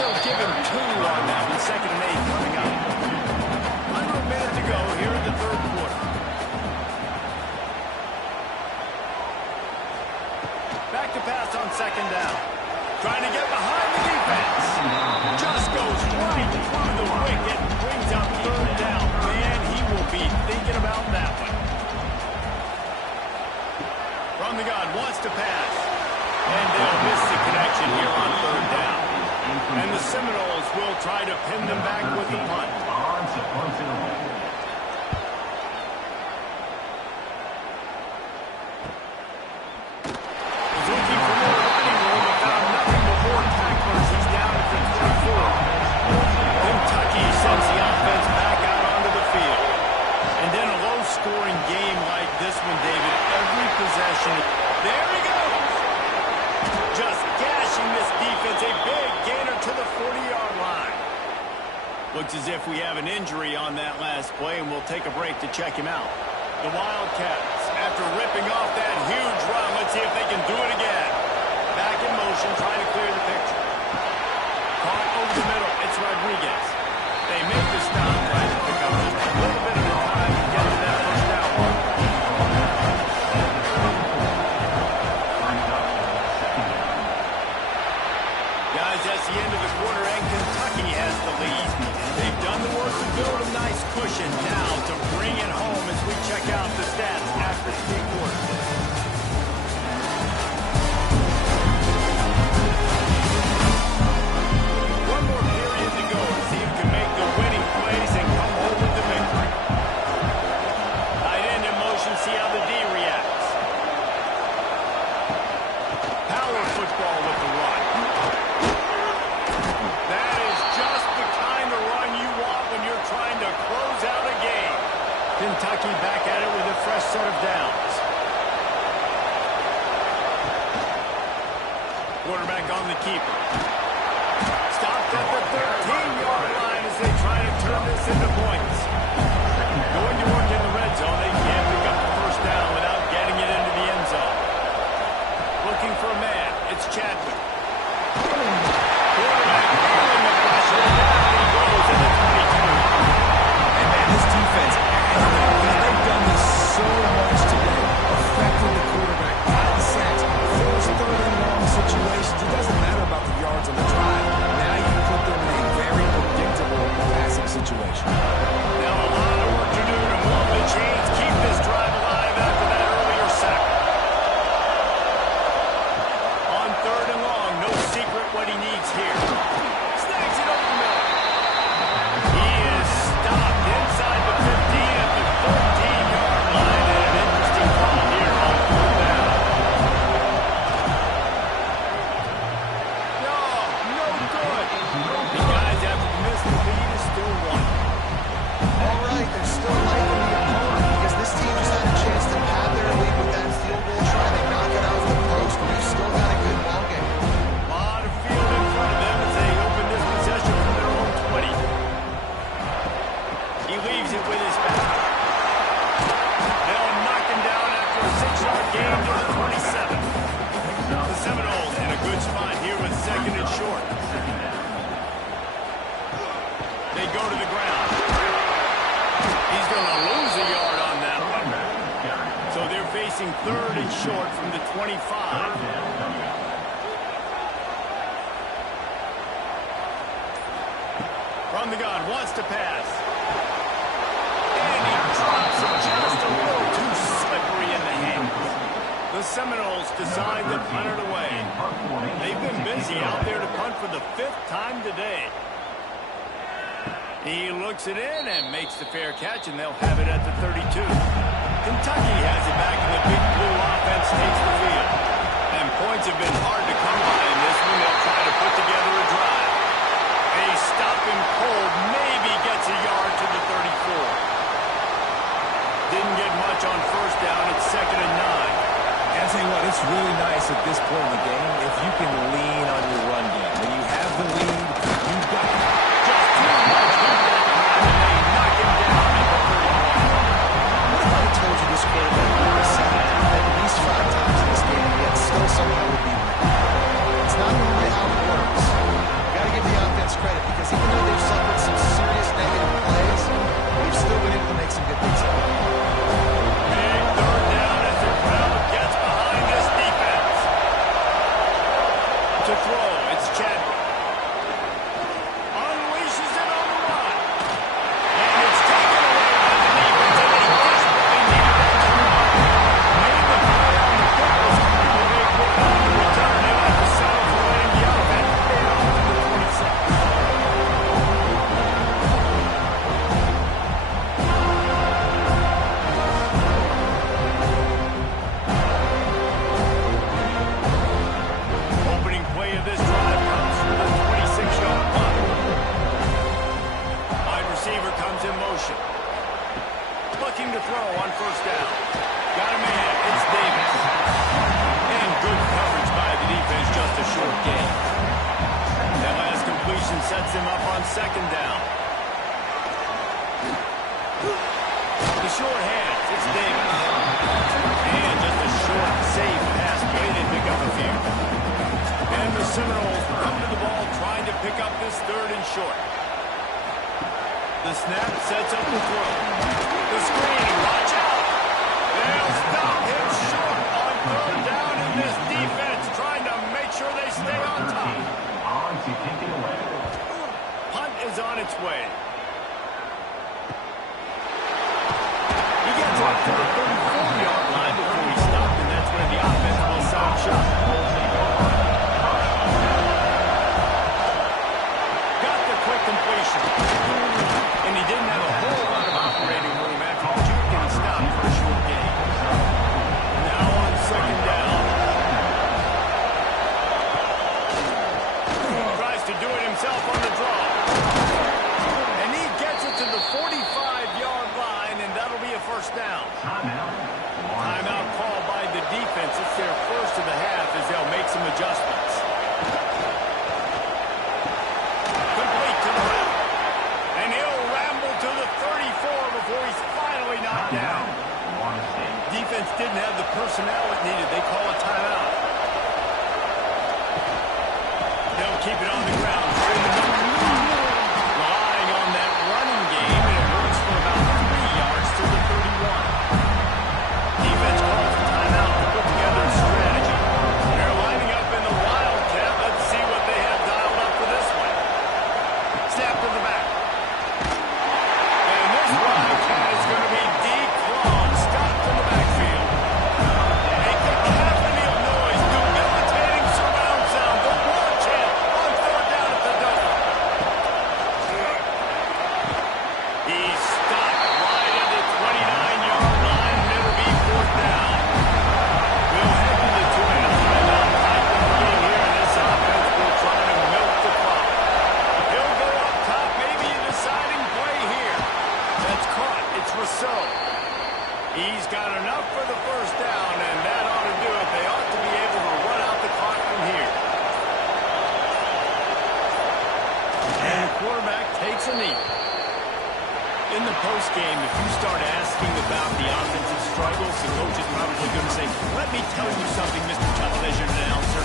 they'll give him 2 on that one. 2nd and 8 coming up. Under a minute to go here in the 3rd quarter. Back to pass on 2nd down. Trying to get behind the defense. Just goes right through the wicket. Brings up 3rd down. Man, he will be thinking about that one. From the gun, wants to pass. And they'll miss the connection here on 3rd down. And the Seminoles will try to pin them back with the punt. Was looking for more running room, but found nothing but more tacklers. He's down at the 24. Kentucky sends the offense back out onto the field. And then a low-scoring game like this one, David, every possession. There he goes. Just gashing this defense. A big gainer to the 40-yard line. Looks as if we have an injury on that last play, and we'll take a break to check him out. The Wildcats, after ripping off that huge run, let's see if they can do it again. Back in motion, trying to clear the picture. Caught over the middle. It's Rodriguez. They make the stop, trying to pick up a little bit of the time to get to that 1st down. Guys, that's the end of the quarter, and Kentucky has the lead. They've done the work to build a nice cushion. Now to bring it home as we check out the stats after 3 quarters. One more period to go to see who can make the winning plays and come home with the victory. Tight end in motion, see how the D reacts. Power football with the run. That is just the kind of run you want when you're trying to close out a game. Kentucky back at it with a fresh set of downs. Quarterback on the keeper. Stopped at the 13-yard line as they try to turn this into points. Going to work in the red zone. They can't pick up the 1st down without getting it into the end zone. Looking for a man. It's Chadwick. Quarterback feeling the pressure. Down he goes at the 22. And man, this defense, they've done this so much today. Affecting the quarterback, high sacks, forced 3rd and long situations. It doesn't matter about the yards on the drive. Now you put them in a very predictable passing situation. Now a lot of work to do to move the chains, keep this drive alive after that earlier sack. On 3rd and long, no secret what he needs here. Snags it over the middle. He is stopped inside the 15 at the 13-yard line. And an interesting call here on 4th down. No good. The guys after the missed the lead is still 1. All right, they're still liking the opponent because this team just had a chance to pad their lead with that field goal try. They knock it out of the post, but we've still got a good ball game. A lot of field in front of them as they open this possession from their own 20. He leaves it with his back. They'll knock him down after a 6-yard gain to the 27. The Seminoles in a good spot here with 2nd and short. They go to the ground. He's going to lose a yard on that one. So they're facing 3rd and short from the 25. From the gun, wants to pass. And he drops it just a little too slippery in the hands. The Seminoles decide to punt it away. They've been busy out there to punt for the 5th time today. He looks it in and makes the fair catch, and they'll have it at the 32. Kentucky has it back, and the Big Blue offense takes the field. And points have been hard to come by in this one. They'll try to put together a drive. They stop him cold, maybe gets a yard to the 34. Didn't get much on 1st down. It's 2nd and 9. And I tell you what, it's really nice at this point in the game if you can lean on your run game. When you have the lead, you've got just too much heat that time, and they knock him down at the 31. What if I told you this quarterback would be sacked at least 5 times in this game, and yet still somehow would be winning? sets him up on second down. The short hands, it's Davis. And just a short, safe pass. But he didn't pick up a few. And the Seminoles come to the ball trying to pick up this third and short. The snap sets up the throw. The screen, watch out! They'll stop him short on third down, and this defense trying to make sure they stay on top. Punt is on its way. He gets up to the 34-yard line before he stopped, and that's when the offense will sound shot. Got the quick completion. And he didn't have a whole lot of operating room after Duke and stopped for a short game. Now on second down. Tries to do it himself on the draw. And he gets it to the 45-yard line, and that'll be a first down. Timeout called by the defense. It's their first of the half as they'll make some adjustments. Complete to the left. And he'll ramble to the 34 before he's finally knocked down. Defense didn't have the personnel it needed. They call a timeout. They'll keep it on the ground. Relying on that running game, and it works for about 3 yards to the 31. Defense calls a timeout to put together a strategy. They're lining up in the Wildcat. Let's see what they have dialed up for this one. Snap to the back. And this Wildcat is going to be deep long. Stopped in the backfield. Make the cacophony of noise. Debilitating surround sound. The war chant on third down at the dome. He's stopped right at the 29-yard line, and it'll be fourth down. We'll head to the 2-minute timeout. Being here, and this offense will try to milk the clock. He'll go up top, maybe a deciding play here. That's caught. It's Rousseau. He's got enough for the first down, and that ought to do it. They ought to be able to run out the clock from here. And the quarterback takes a knee. In the postgame, if you start asking about the offensive struggles, the coach is probably going to say, let me tell you something, Mr. Television Announcer.